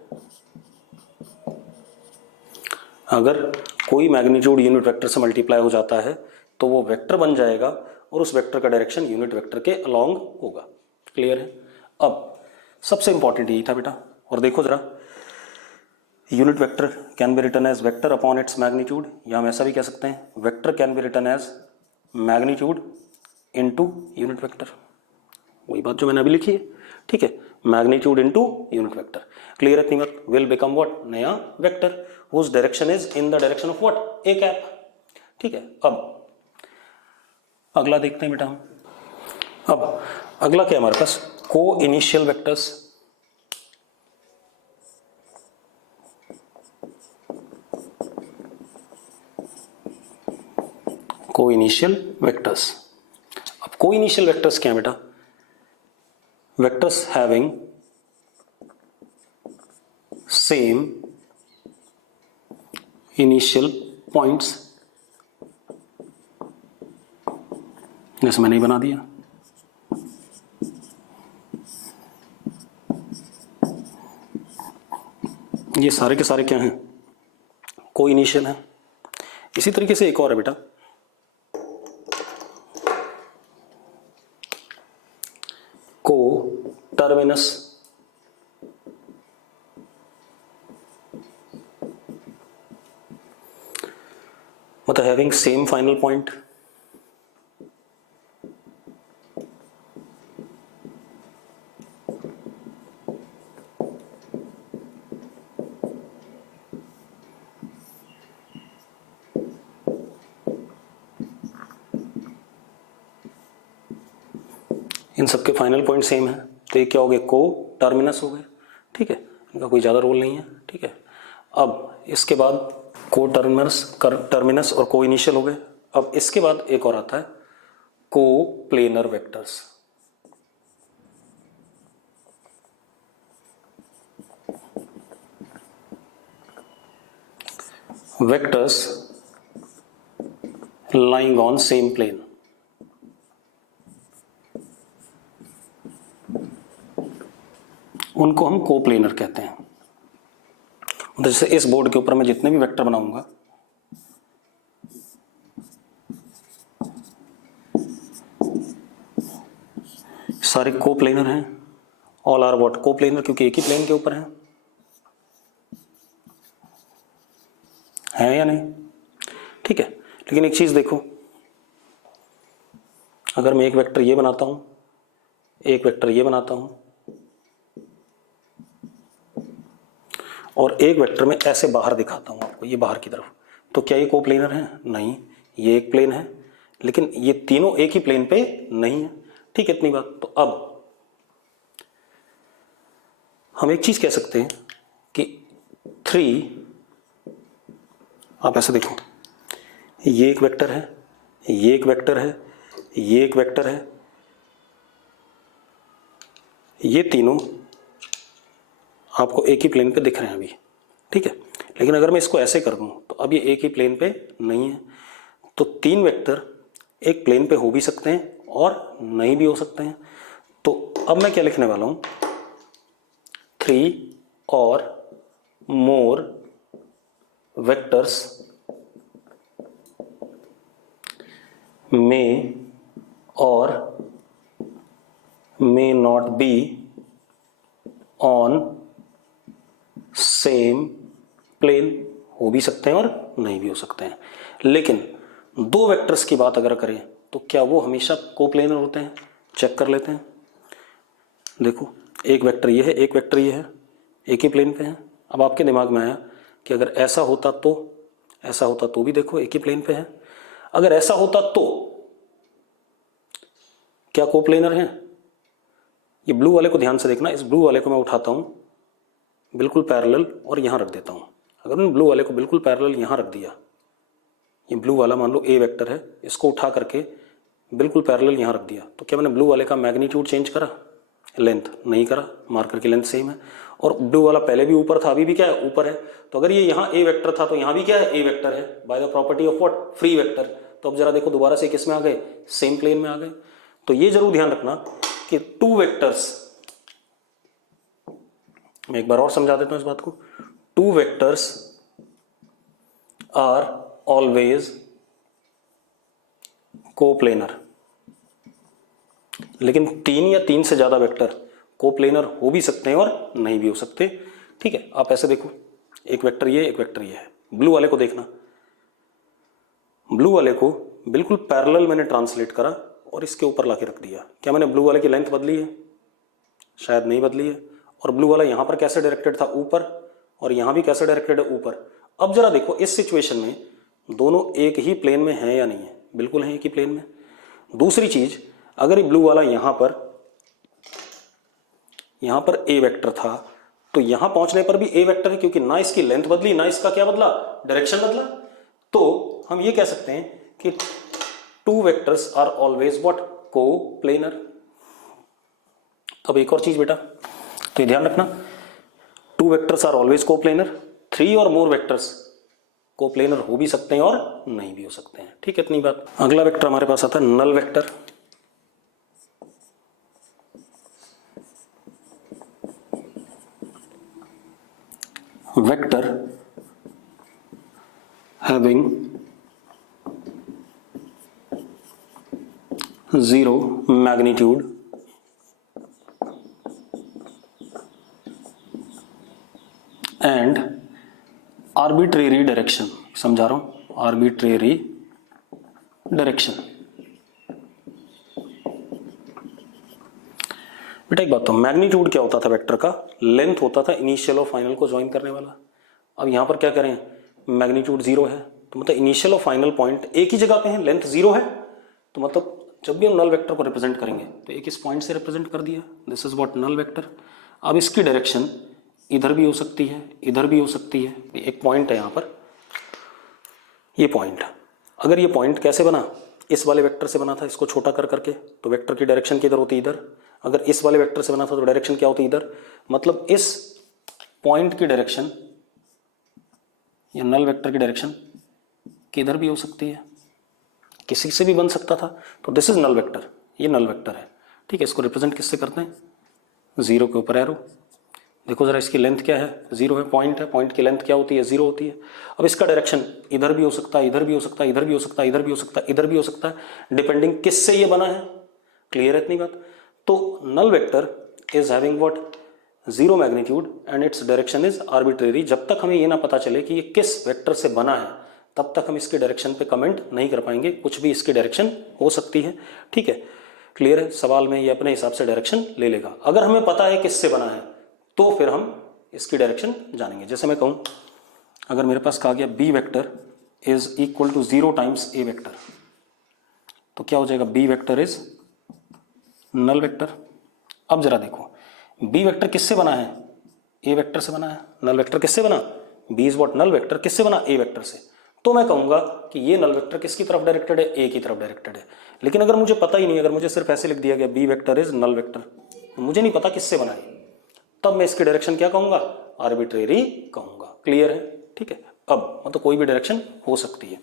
अगर कोई मैग्नीट्यूड यूनिट वेक्टर से मल्टीप्लाई हो जाता है तो वो वेक्टर बन जाएगा और उस वेक्टर का डायरेक्शन यूनिट वेक्टर के अलोंग होगा। क्लियर है। अब सबसे इंपॉर्टेंट यही था बेटा, और देखो जरा, unit vector can be written as vector upon its magnitude, या हम ऐसा भी कह सकते हैं vector can be written as magnitude into unit vector. वही बात जो मैंने अभी लिखी है। ठीक है, magnitude into unit vector. Clear है इतनी बात। विल बिकम व्हाट, नया vector whose direction is in the direction of what, A cap. ठीक है, अब अगला देखते हैं बेटा हम। अब अगला क्या हमारे पास, को इनिशियल वेक्टर्स। को इनिशियल वेक्टर्स। अब को इनिशियल वेक्टर्स क्या है बेटा, vectors having same initial points. जैसे मैंने ही बना दिया, ये सारे के सारे क्या हैं, को इनिशियल है। इसी तरीके से एक और है बेटा, को टर्मिनस। मतलब हैविंग सेम फाइनल पॉइंट। इन सबके फाइनल पॉइंट सेम है, तो ये क्या हो गए, को टर्मिनस हो गए। ठीक है, इनका कोई ज़्यादा रोल नहीं है। ठीक है, अब इसके बाद को टर्मिनस और को इनिशियल हो गए। अब इसके बाद एक और आता है को planar vectors. Vectors lying on same plane. उनको हम कोप्लेनर कहते हैं। जैसे इस बोर्ड के ऊपर मैं जितने भी वेक्टर बनाऊंगा, सारे कोप्लेनर हैं। ऑल आर व्हाट, कोप्लेनर, क्योंकि एक ही प्लेन के ऊपर है या नहीं। ठीक है, लेकिन एक चीज देखो, अगर मैं एक वेक्टर ये बनाता हूं, एक वेक्टर ये बनाता हूं, और एक वेक्टर में ऐसे बाहर दिखाता हूं आपको, ये बाहर की तरफ, तो क्या ये कोप्लेनर है? नहीं, ये एक प्लेन है, लेकिन ये तीनों एक ही प्लेन पे नहीं है। ठीक है, इतनी बात। तो अब हम एक चीज कह सकते हैं कि 3, आप ऐसे देखो, ये एक वेक्टर है, ये एक वेक्टर है, ये एक वेक्टर है, ये तीनों आपको एक ही प्लेन पे दिख रहे हैं अभी। ठीक है, लेकिन अगर मैं इसको ऐसे कर दूं तो अब ये एक ही प्लेन पे नहीं है। तो 3 वेक्टर एक प्लेन पे हो भी सकते हैं और नहीं भी हो सकते हैं। तो अब मैं क्या लिखने वाला हूं, 3 और मोर vectors may or may not be on same plane, हो भी सकते हैं और नहीं भी हो सकते हैं। लेकिन 2 वेक्टर्स की बात अगर करें तो क्या वो हमेशा कोप्लेनर होते हैं? चेक कर लेते हैं। देखो, एक वेक्टर ये है, एक वेक्टर ये है, एक ही प्लेन पे है। अब आपके दिमाग में आया कि अगर ऐसा होता तो भी देखो एक ही प्लेन पे है। अगर ऐसा होता तो क्या कोप्लेनर है? ये ब्लू वाले को ध्यान से देखना। इस ब्लू वाले को मैं उठाता हूं बिल्कुल पैरेलल और यहां रख देता हूं। अगर मैंने ब्लू वाले को बिल्कुल पैरेलल यहां रख दिया, ये ब्लू वाला मान लो ए वेक्टर है, इसको उठा करके बिल्कुल पैरेलल यहां रख दिया, तो क्या मैंने ब्लू वाले का मैग्नीट्यूड चेंज करा? लेंथ नहीं करा, मार्कर की लेंथ सेम है। और ब्लू वाला पहले भी ऊपर था, अभी भी क्या है? ऊपर है। तो अगर ये यहाँ ए वेक्टर था तो यहाँ भी क्या है? ए वेक्टर है, by the property of what? Free vector. तो अब जरा देखो दोबारा से किस में आ गए? सेम प्लेन में आ गए। तो ये जरूर ध्यान रखना कि 2 वेक्टर्स, मैं एक बार और समझा देता हूं इस बात को, 2 वेक्टर्स आर ऑलवेज कोप्लेनर। लेकिन 3 या 3 से ज्यादा वेक्टर कोप्लेनर हो भी सकते हैं और नहीं भी हो सकते। ठीक है, आप ऐसे देखो, एक वेक्टर ये, एक वेक्टर ये है। ब्लू वाले को देखना, ब्लू वाले को बिल्कुल पैरेलल मैंने ट्रांसलेट करा और इसके ऊपर लाके रख दिया। क्या मैंने ब्लू वाले की लेंथ बदली है? शायद नहीं बदली है। और ब्लू वाला यहां पर कैसे डायरेक्टेड था? ऊपर। और यहां भी कैसे डायरेक्टेड है? ऊपर। अब जरा देखो, इस सिचुएशन में दोनों एक ही प्लेन में है या नहीं है? बिल्कुल है एक ही प्लेन में। दूसरी चीज, अगर ये ब्लू वाला यहां पर ए वेक्टर था तो यहां पहुंचने पर भी ए वेक्टर है, क्योंकि ना इसकी लेंथ बदली ना इसका क्या बदला? डायरेक्शन बदला। तो हम ये कह सकते हैं कि 2 vectors are always what? Coplanar. अब एक और चीज बेटा, तो ये ध्यान रखना, 2 वेक्टर्स आर ऑलवेज कोप्लेनर, 3 और मोर वेक्टर्स कोप्लेनर हो भी सकते हैं और नहीं भी हो सकते हैं। ठीक है, इतनी बात। अगला वेक्टर हमारे पास आता है null vector. Vector having 0 magnitude and arbitrary direction। समझा रहा हूं, arbitrary direction। बेटा एक बात, तो मैग्नीट्यूड क्या होता था वेक्टर का? लेंथ होता था इनिशियल और फाइनल को ज्वाइन करने वाला। अब यहां पर क्या करें? मैग्नीट्यूड 0 है, तो मतलब इनिशियल और फाइनल पॉइंट एक ही जगह पे है, लेंथ 0 है। तो मतलब जब भी हम नल वेक्टर को रिप्रेजेंट करेंगे तो एक इस पॉइंट से रिप्रेजेंट कर दिया, this is what? Null vector. अब इसकी डायरेक्शन इधर भी हो सकती है, इधर भी हो सकती है। एक पॉइंट है यहां पर, ये पॉइंट। अगर ये पॉइंट कैसे बना? इस वाले वेक्टर से बना था, इसको छोटा कर करके, तो वेक्टर की डायरेक्शन किधर होती? इधर। अगर इस वाले वेक्टर से बना था तो डायरेक्शन क्या होती? इधर। मतलब इस पॉइंट की डायरेक्शन या नल वेक्टर की डायरेक्शन किधर भी हो सकती है, किसी से भी बन सकता था। तो दिस इज नल वेक्टर, ये नल वेक्टर है। ठीक है, इसको रिप्रेजेंट किससे करते हैं? 0 के ऊपर एरो। देखो जरा, इसकी लेंथ क्या है? 0 है, पॉइंट है, पॉइंट की लेंथ क्या होती है? 0 होती है। अब इसका डायरेक्शन इधर भी हो सकता है, इधर भी हो सकता है, इधर भी हो सकता है, इधर भी हो सकता है, इधर भी हो सकता है, डिपेंडिंग किससे ये बना है। क्लियर है इतनी बात? तो null vector is having what? 0 magnitude and its direction is arbitrary. जब तक हमें ये ना पता चले कि ये किस वेक्टर से बना है, तब तक हम इसके डायरेक्शन पे कमेंट नहीं कर पाएंगे। कुछ भी इसकी डायरेक्शन हो सकती है। ठीक है, क्लियर है? सवाल में ये अपने हिसाब से डायरेक्शन ले लेगा। अगर हमें पता है किससे बना है तो फिर हम इसकी डायरेक्शन जानेंगे। जैसे मैं कहूं, अगर मेरे पास कहा गया B vector is equal to 0 times A vector, तो क्या हो जाएगा? B vector is null vector. अब जरा देखो, बी वेक्टर किससे बना है? ए वेक्टर से बना है। नल वेक्टर किससे बना? B is what? Null vector. किससे बना? ए वेक्टर से। तो मैं कहूंगा कि ये नल वेक्टर किसकी तरफ डायरेक्टेड है? ए की तरफ डायरेक्टेड है। लेकिन अगर मुझे पता ही नहीं, अगर मुझे सिर्फ ऐसे लिख दिया गया B vector is null vector, मुझे नहीं पता किससे बना है, तब मैं इसकी डायरेक्शन क्या कहूंगा? आर्बिट्रेरी कहूंगा। क्लियर है? ठीक है। अब मतलब कोई भी डायरेक्शन हो सकती है।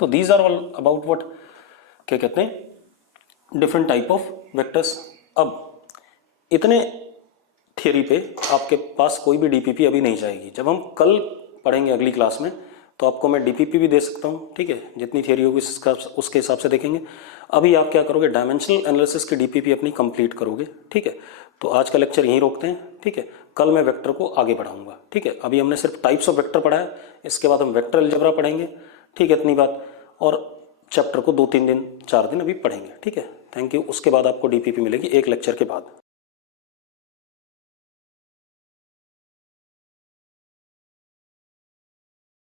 तो these are all about what, क्या कहते हैं, डिफरेंट टाइप ऑफ वेक्टर्स। अब इतने थियरी पे आपके पास कोई भी डीपीपी अभी नहीं जाएगी। जब हम कल पढ़ेंगे अगली क्लास में तो आपको मैं डीपीपी भी दे सकता हूँ, ठीक है, जितनी थियरी होगी उसके हिसाब से देखेंगे। अभी आप क्या करोगे, डायमेंशनल एनालिसिस की डीपीपी अपनी कंप्लीट करोगे, ठीक है। तो आज का लेक्चर यहीं रोकते हैं, ठीक है। कल मैं वेक्टर को आगे बढ़ाऊंगा, ठीक है। अभी हमने सिर्फ टाइप्स ऑफ वेक्टर पढ़ा है, इसके बाद हम वेक्टर अलजेब्रा पढ़ेंगे, ठीक है, इतनी बात। और चैप्टर को 2-3 दिन 4 दिन अभी पढ़ेंगे, ठीक है। Thank you. उसके बाद आपको डीपीपी मिलेगी एक लेक्चर के बाद।